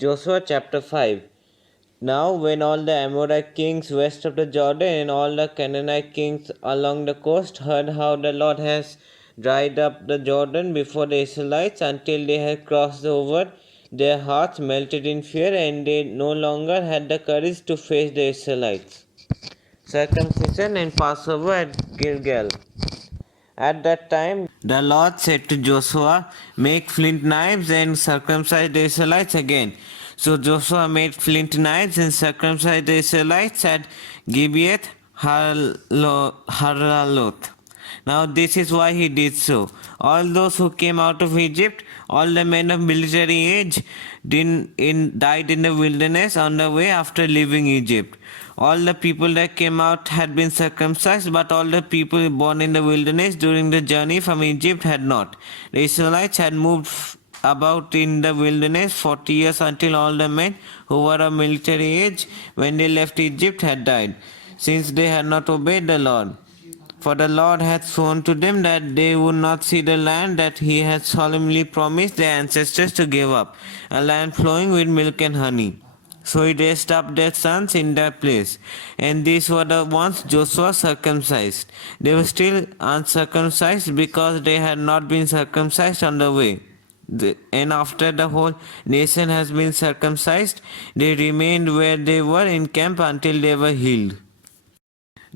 Joshua chapter 5. Now, when all the Amorite kings west of the Jordan and all the Canaanite kings along the coast heard how the Lord has dried up the Jordan before the Israelites until they had crossed over, their hearts melted in fear and they no longer had the courage to face the Israelites. Circumcision and Passover at Gilgal. At that time, the Lord said to Joshua, "Make flint knives and circumcise the Israelites again." So Joshua made flint knives and circumcised the Israelites at Gibeath Haraloth. Now this is why he did so. All those who came out of Egypt, all the men of military age, died in the wilderness on the way after leaving Egypt. All the people that came out had been circumcised, but all the people born in the wilderness during the journey from Egypt had not. The Israelites had moved about in the wilderness 40 years until all the men who were of military age when they left Egypt had died, since they had not obeyed the Lord. For the Lord had sworn to them that they would not see the land that he had solemnly promised their ancestors to give up, a land flowing with milk and honey. So he raised up their sons in their place, and these were the ones Joshua circumcised. They were still uncircumcised because they had not been circumcised on the way. And after the whole nation has been circumcised, they remained where they were in camp until they were healed.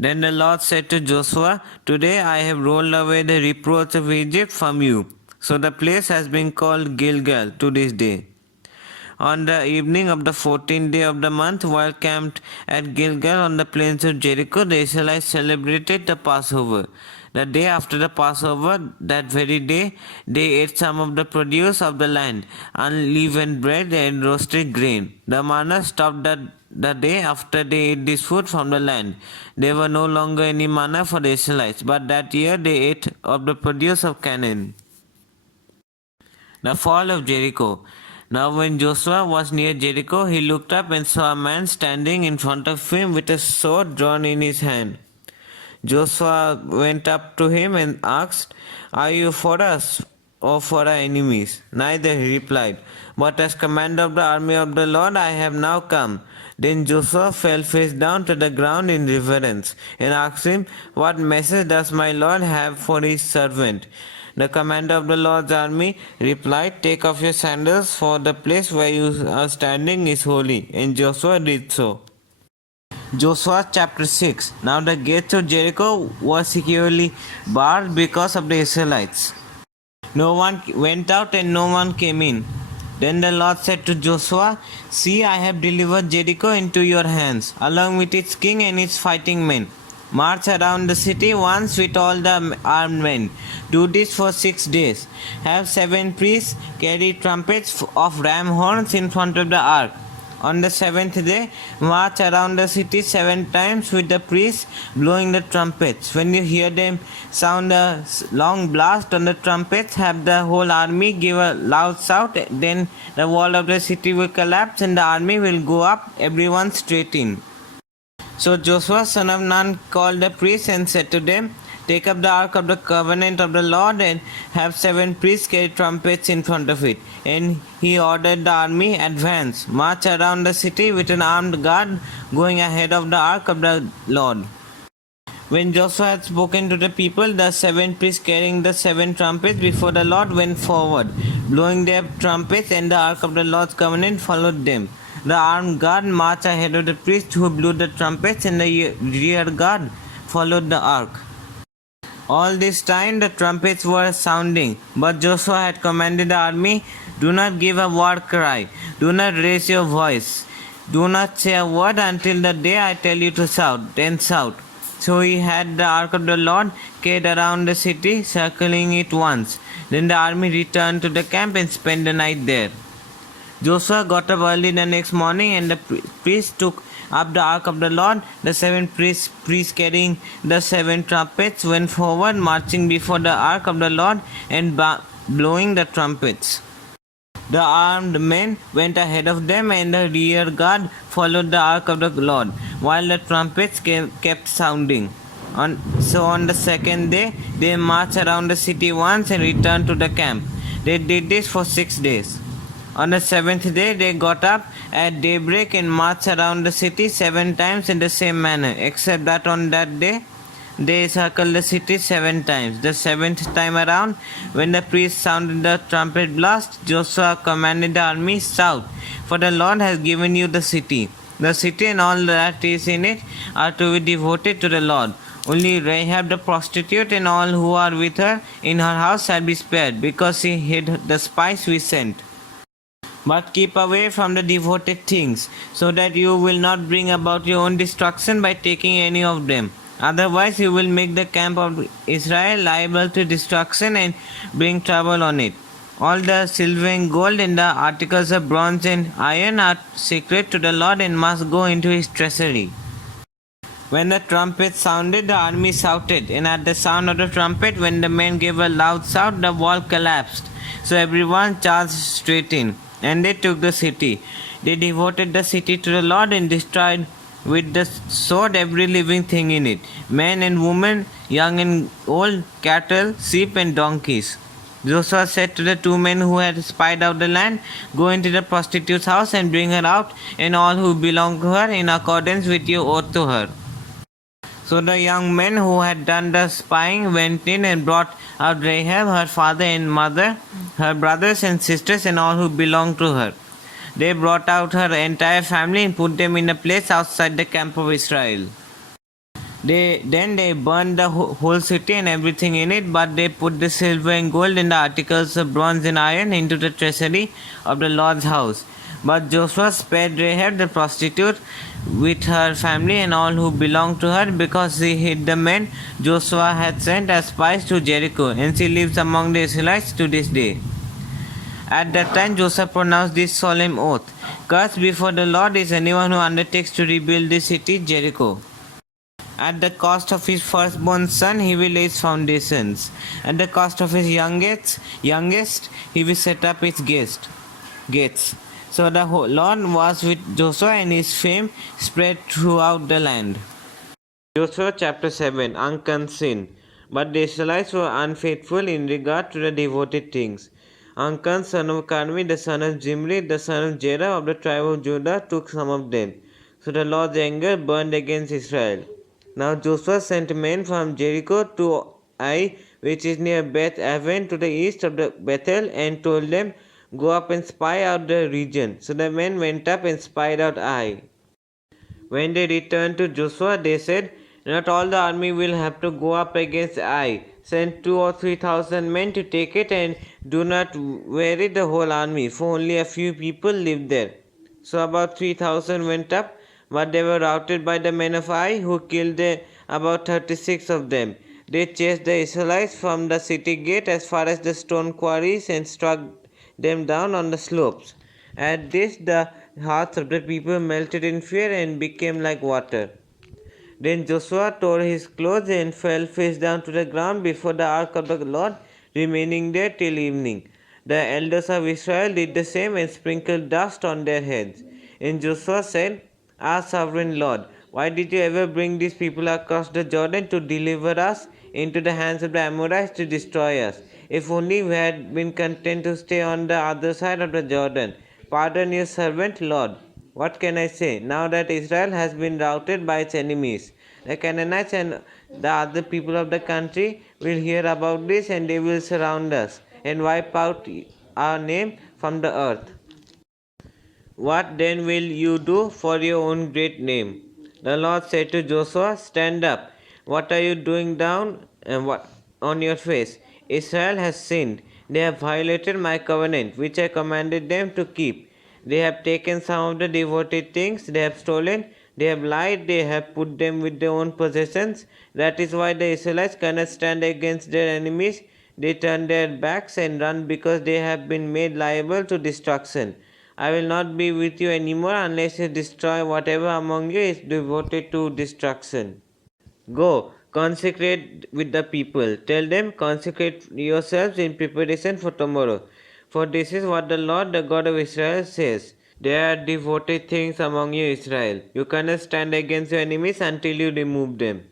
Then the Lord said to Joshua, "Today I have rolled away the reproach of Egypt from you." So the place has been called Gilgal to this day. On the evening of the 14th day of the month, while camped at Gilgal on the plains of Jericho, the Israelites celebrated the Passover. The day after the Passover, that very day, they ate some of the produce of the land, unleavened bread and roasted grain. The manna stopped the day after they ate this food from the land. There were no longer any manna for the Israelites, but that year they ate of the produce of Canaan. The fall of Jericho. Now when Joshua was near Jericho, he looked up and saw a man standing in front of him with a sword drawn in his hand. Joshua went up to him and asked, "Are you for us or for our enemies?" "Neither," he replied, "but as commander of the army of the Lord I have now come." Then Joshua fell face down to the ground in reverence and asked him, "What message does my Lord have for his servant?" The commander of the Lord's army replied, "Take off your sandals, for the place where you are standing is holy." And Joshua did so. Joshua chapter 6. Now the gates of Jericho were securely barred because of the Israelites. No one went out and no one came in. Then the Lord said to Joshua, "See, I have delivered Jericho into your hands, along with its king and its fighting men. March around the city once with all the armed men. Do this for 6 days. Have 7 priests carry trumpets of ram horns in front of the ark. On the 7th day, march around the city 7 times with the priests blowing the trumpets. When you hear them sound a long blast on the trumpets, have the whole army give a loud shout. Then the wall of the city will collapse and the army will go up, everyone straight in." So Joshua son of Nun called the priests and said to them, "Take up the ark of the covenant of the Lord and have 7 priests carry trumpets in front of it." And he ordered the army, "Advance, march around the city with an armed guard going ahead of the ark of the Lord." When Joshua had spoken to the people, the 7 priests carrying the 7 trumpets before the Lord went forward, blowing their trumpets, and the ark of the Lord's covenant followed them. The armed guard marched ahead of the priests who blew the trumpets, and the rear guard followed the ark. All this time the trumpets were sounding, but Joshua had commanded the army, "Do not give a war cry, do not raise your voice, do not say a word until the day I tell you to shout, then shout." So he had the ark of the Lord carried around the city, circling it once. Then the army returned to the camp and spent the night there. Joshua got up early the next morning, and the priests took up the ark of the Lord. The 7 priests carrying the 7 trumpets went forward, marching before the ark of the Lord and blowing the trumpets. The armed men went ahead of them, and the rear guard followed the ark of the Lord, while the trumpets kept sounding. So on the 2nd day, they marched around the city once and returned to the camp. They did this for 6 days. On the seventh day they got up at daybreak and marched around the city 7 times in the same manner, except that on that day they circled the city 7 times. The seventh time around, when the priest sounded the trumpet blast, Joshua commanded the army, "Shout, for the Lord has given you the city. The city and all that is in it are to be devoted to the Lord. Only Rahab the prostitute and all who are with her in her house shall be spared, because she hid the spies we sent. But keep away from the devoted things, so that you will not bring about your own destruction by taking any of them. Otherwise, you will make the camp of Israel liable to destruction and bring trouble on it. All the silver and gold and the articles of bronze and iron are sacred to the Lord and must go into his treasury." When the trumpet sounded, the army shouted, and at the sound of the trumpet, when the men gave a loud shout, the wall collapsed. So everyone charged straight in, and they took the city. They devoted the city to the Lord and destroyed with the sword every living thing in it, men and women, young and old, cattle, sheep and donkeys. Joshua said to the 2 men who had spied out the land, "Go into the prostitute's house and bring her out, and all who belong to her, in accordance with your oath to her." So the young men who had done the spying went in and brought out Rahab, her father and mother, her brothers and sisters, and all who belonged to her. They brought out her entire family and put them in a place outside the camp of Israel. Then they burned the whole city and everything in it, but they put the silver and gold and the articles of bronze and iron into the treasury of the Lord's house. But Joshua spared Rahab the prostitute with her family and all who belonged to her, because she hid the men Joshua had sent as spies to Jericho, and she lives among the Israelites to this day. At that time Joshua pronounced this solemn oath: "Cursed before the Lord is anyone who undertakes to rebuild this city, Jericho. At the cost of his firstborn son he will lay its foundations. At the cost of his youngest he will set up its gates." So the Lord was with Joshua, and his fame spread throughout the land. Joshua chapter 7. Achan's sin. But the Israelites were unfaithful in regard to the devoted things. Achan, son of Carmi, the son of Zimri, the son of Jerah of the tribe of Judah, took some of them. So the Lord's anger burned against Israel. Now Joshua sent men from Jericho to Ai, which is near Beth Aven, to the east of the Bethel, and told them, "Go up and spy out the region." So the men went up and spied out Ai. When they returned to Joshua, they said, "Not all the army will have to go up against Ai. Send 2,000 or 3,000 men to take it, and do not weary the whole army, for only a few people live there." So about 3,000 went up, but they were routed by the men of Ai, who killed about 36 of them. They chased the Israelites from the city gate as far as the stone quarries and struck them down on the slopes. At this the hearts of the people melted in fear and became like water. Then Joshua tore his clothes and fell face down to the ground before the ark of the Lord, remaining there till evening. The elders of Israel did the same and sprinkled dust on their heads. And Joshua said, "Our sovereign Lord, why did you ever bring these people across the Jordan to deliver us into the hands of the Amorites to destroy us? If only we had been content to stay on the other side of the Jordan. Pardon your servant, Lord. What can I say? Now that Israel has been routed by its enemies, the Canaanites and the other people of the country will hear about this, and they will surround us and wipe out our name from the earth. What then will you do for your own great name?" The Lord said to Joshua, "Stand up. What are you doing down on your face? Israel has sinned. They have violated my covenant, which I commanded them to keep. They have taken some of the devoted things, they have stolen, they have lied, they have put them with their own possessions. That is why the Israelites cannot stand against their enemies. They turn their backs and run because they have been made liable to destruction. I will not be with you anymore unless you destroy whatever among you is devoted to destruction. Go, consecrate with the people. Tell them, consecrate yourselves in preparation for tomorrow. For this is what the Lord, the God of Israel, says. There are devoted things among you, Israel. You cannot stand against your enemies until you remove them.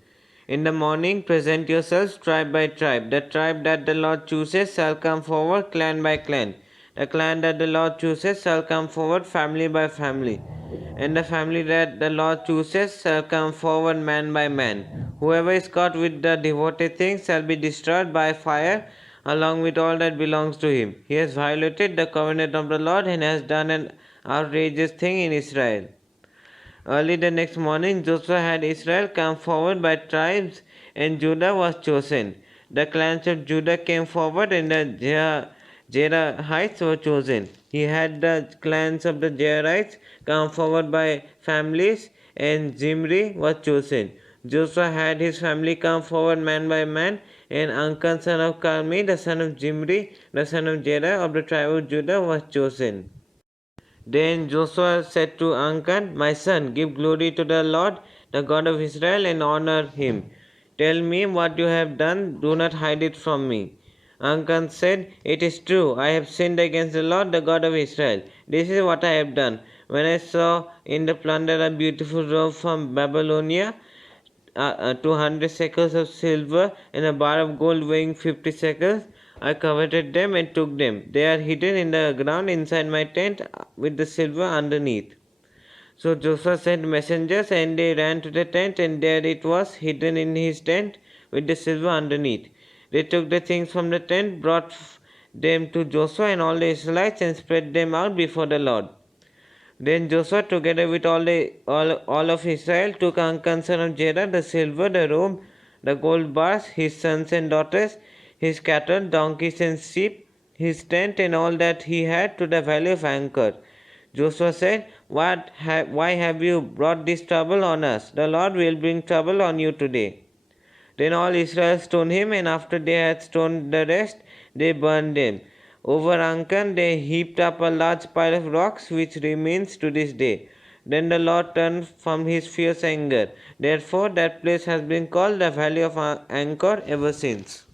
In the morning, present yourselves tribe by tribe. The tribe that the Lord chooses shall come forward clan by clan. The clan that the Lord chooses shall come forward family by family, and the family that the Lord chooses shall come forward man by man. Whoever is caught with the devoted things shall be destroyed by fire, along with all that belongs to him. He has violated the covenant of the Lord and has done an outrageous thing in Israel. Early the next morning, Joshua had Israel come forward by tribes, and Judah was chosen. The clans of Judah came forward, and the Zerahites were chosen. He had the clans of the Zerahites come forward by families, and Zimri was chosen. Joshua had his family come forward man by man, and Achan son of Carmi, the son of Zimri, the son of Zerah of the tribe of Judah, was chosen. Then Joshua said to Achan, "My son, give glory to the Lord, the God of Israel, and honor him. Tell me what you have done, do not hide it from me." Achan said, "It is true, I have sinned against the Lord, the God of Israel. This is what I have done. When I saw in the plunder a beautiful robe from Babylonia, 200 shekels of silver and a bar of gold weighing 50 shekels. I coveted them and took them. They are hidden in the ground inside my tent with the silver underneath." So Joshua sent messengers, and they ran to the tent, and there it was, hidden in his tent with the silver underneath. They took the things from the tent, brought them to Joshua and all the Israelites, and spread them out before the Lord. Then Joshua, together with all of Israel, took Achan son of Zerah the silver, the robe, the gold bars, his sons and daughters, his cattle, donkeys and sheep, his tent, and all that he had to the valley of Anchor. Joshua said, "Why have you brought this trouble on us? The Lord will bring trouble on you today." Then all Israel stoned him, and after they had stoned the rest, they burned them. Over Achan they heaped up a large pile of rocks, which remains to this day. Then the Lord turned from his fierce anger. Therefore that place has been called the Valley of Anchor ever since.